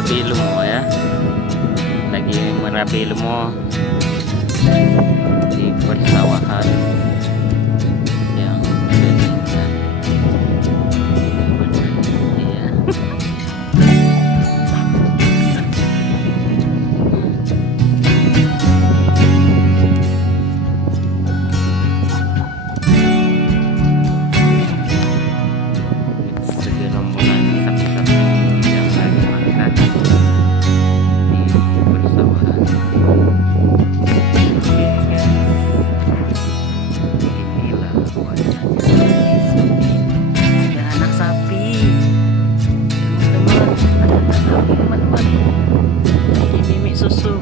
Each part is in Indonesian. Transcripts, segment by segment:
merabi lumo ya, lagi merabi lumo di persawahan yang ada di hutan. Iya. Segerombolan sapi-sapi yang lagi makan di persawahan. Oke guys, inilah wajahnya di sini. Ada anak sapi, teman-teman. Ada anak sapi, teman-teman. Lagi mimik susu.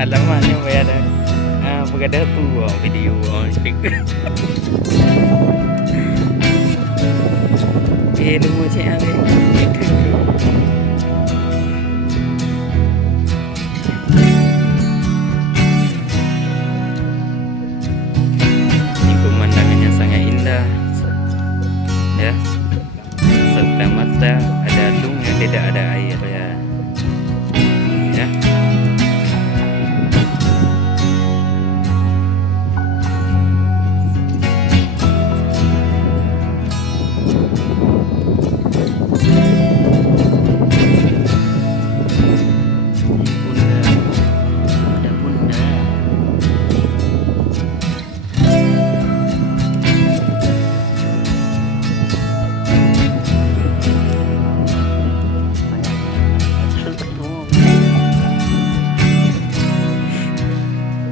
Alamat ni ada berada tu video ilmu cik ada ini pemandangannya sangat indah ya, serta mata ada dung yang tidak ada air ya.